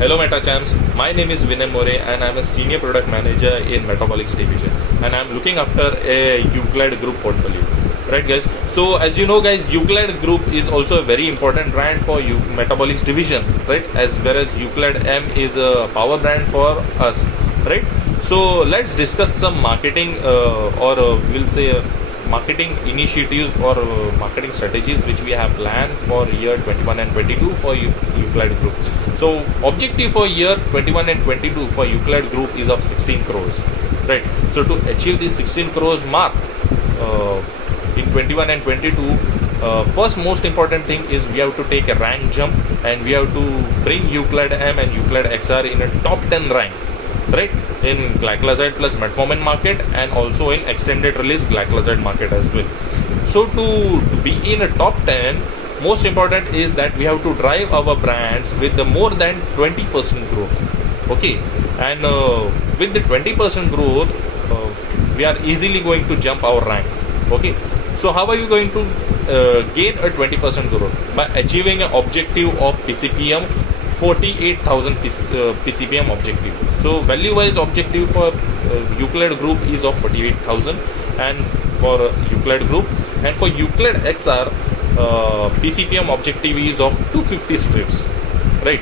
Hello Metachamps, my name is Vinay More and I'm a Senior Product Manager in Metabolics Division and I'm looking after a Euclid Group portfolio. Right guys, so as you know guys, Euclid Group is also a very important brand for Metabolics Division, right? As whereas Euclid M is a power brand for us, right? So let's discuss some marketing we'll say marketing initiatives or marketing strategies which we have planned for year 21 and 22 for Euclid Group. So objective for year 21 and 22 for Euclid Group is of 16 crores, right? So to achieve this 16 crores mark in 21 and 22, first most important thing is we have to take a rank jump and we have to bring Euclid M and Euclid XR in a top 10 rank, right, in glycoside plus metformin market and also in extended release glycoside market as well. So to be in a top 10, most important is that we have to drive our brands with the more than 20% growth, okay, and with the 20% growth we are easily going to jump our ranks, okay. So how are you going to gain a 20% growth? By achieving an objective of PCPM 48,000 PCPM objective. So value wise objective for Euclid Group is of 48,000 and for Euclid Group, and for Euclid XR PCPM objective is of 250 strips, right.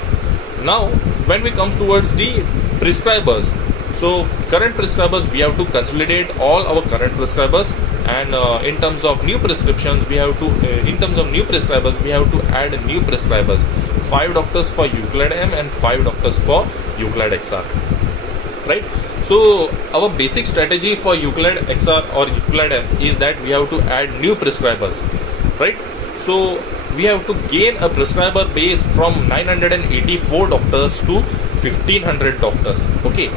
Now when we come towards the prescribers, so current prescribers, we have to consolidate all our current prescribers, and in terms of new prescriptions we have to add new prescribers, 5 doctors for Euclid M and 5 doctors for Euclid XR, right. So our basic strategy for Euclid XR or Euclid M is that we have to add new prescribers, right. So we have to gain a prescriber base from 984 doctors to 1500 doctors, okay.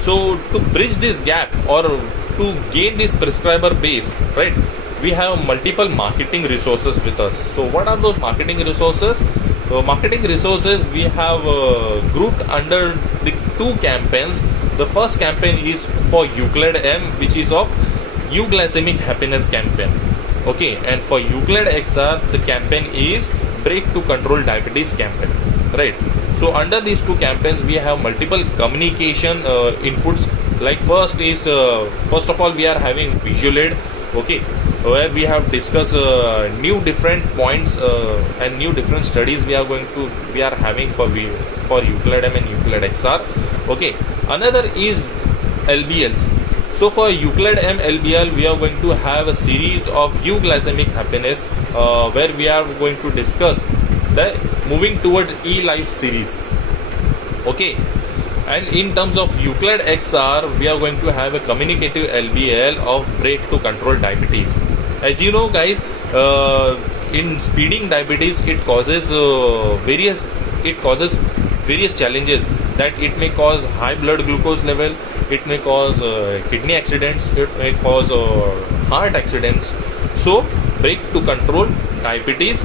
So to bridge this gap or to gain this prescriber base, right, we have multiple marketing resources with us. So what are those marketing resources? Marketing resources we have grouped under the 2 campaigns. The first campaign is for Euclid M, which is of Euglycemic Happiness campaign, okay, and for Euclid XR the campaign is Break to Control Diabetes campaign, right. So under these 2 campaigns we have multiple communication inputs. Like first of all we are having visual aid, okay, where we have discussed new different points and new different studies we are having for Euclid M and Euclid XR, okay. Another is LBLs. So for Euclid M LBL we are going to have a series of Euglycemic Happiness where we are going to discuss the moving towards E-Life series, okay. And in terms of Euclid XR we are going to have a communicative LBL of Break to Control Diabetes. As you know guys, in speeding diabetes it causes various challenges, that it may cause high blood glucose level, it may cause kidney accidents, it may cause heart accidents. So Break to Control Diabetes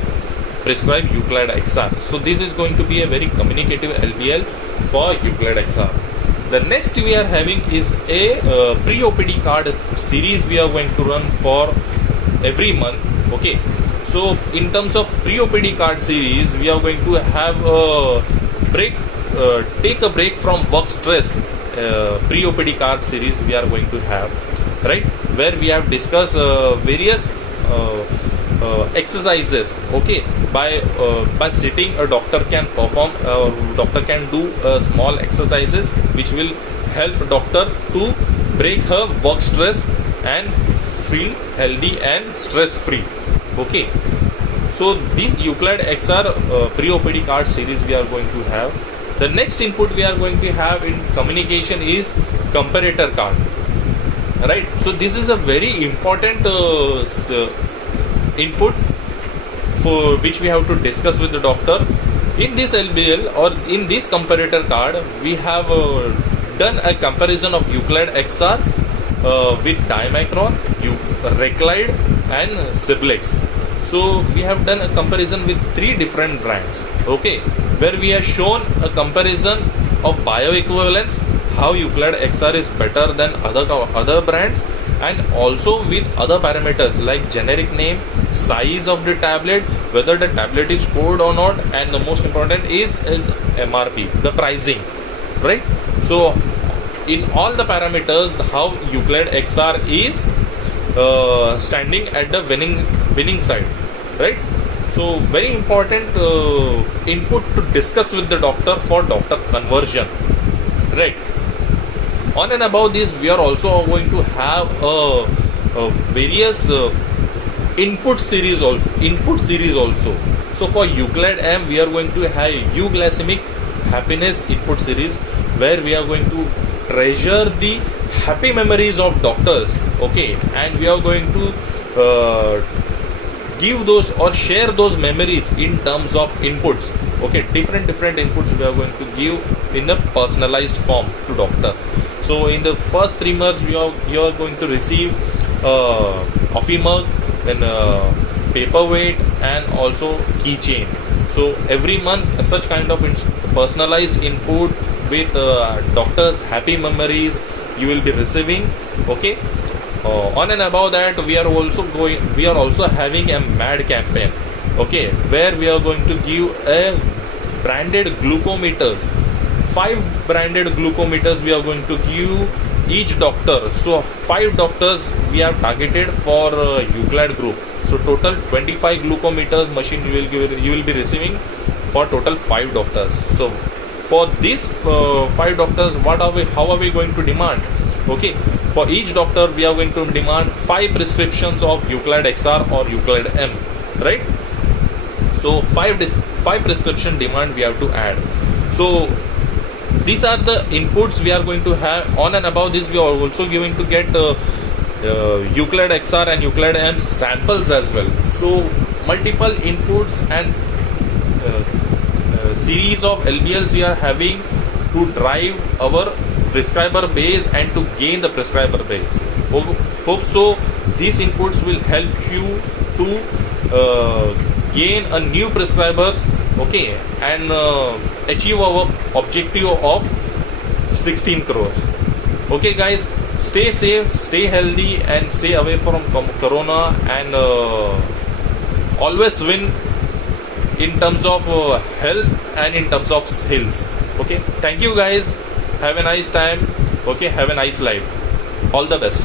prescribe Euclid XR. So this is going to be a very communicative LBL for Euclid XR. The next we are having is a pre-OPD card series we are going to run for every month, okay. So in terms of pre-OPD card series we are going to have a take a break from work stress pre-OPD card series we are going to have, right, where we have discussed various exercises, okay. By sitting a doctor can perform doctor can do small exercises which will help doctor to break her work stress and feel healthy and stress free, okay. So this Euclid XR pre-OPD card series we are going to have. The next input we are going to have in communication is comparator card, right. So this is a very important input for which we have to discuss with the doctor. In this LBL or in this comparator card we have done a comparison of Euclid XR with Dimacron, Reclide and Ciblex. So we have done a comparison with 3 different brands, okay, where we have shown a comparison of bioequivalence, how Euclid XR is better than other brands, and also with other parameters like generic name, size of the tablet, whether the tablet is code or not, and the most important is MRP, the pricing, right? So in all the parameters, how Euclid XR is standing at the winning side, right? So very important input to discuss with the doctor for doctor conversion, right? On and above this, we are also going to have various input series also. So for Euclid M, we are going to have euglycemic happiness input series, where we are going to treasure the happy memories of doctors, okay, and we are going to give those or share those memories in terms of inputs, okay, different inputs we are going to give in a personalized form to doctor. So in the first 3 months, you are going to receive coffee mug, then paperweight, and also keychain. So every month such kind of personalized input with doctors happy memories you will be receiving, okay. On and above that, we are also having a MAD campaign, okay, where we are going to give a branded glucometers, 5 branded glucometers we are going to give each doctor. So 5 doctors we have targeted for Euclid group. So total 25 glucometers machine you will be receiving for total 5 doctors. So for these 5 doctors, how are we going to demand? Okay, for each doctor we are going to demand 5 prescriptions of Euclid XR or Euclid M, right? So 5 prescription demand we have to add. So these are the inputs we are going to have. On and above this, we are also going to get Euclid XR and Euclid M samples as well. So multiple inputs and series of LBLs we are having to drive our prescriber base and to gain the prescriber base. Hope so these inputs will help you to gain a new prescribers, okay, and achieve our objective of 16 crores. Okay guys, stay safe, stay healthy, and stay away from corona, and always win in terms of health and in terms of sales. Okay, thank you guys, have a nice time, okay, have a nice life, all the best.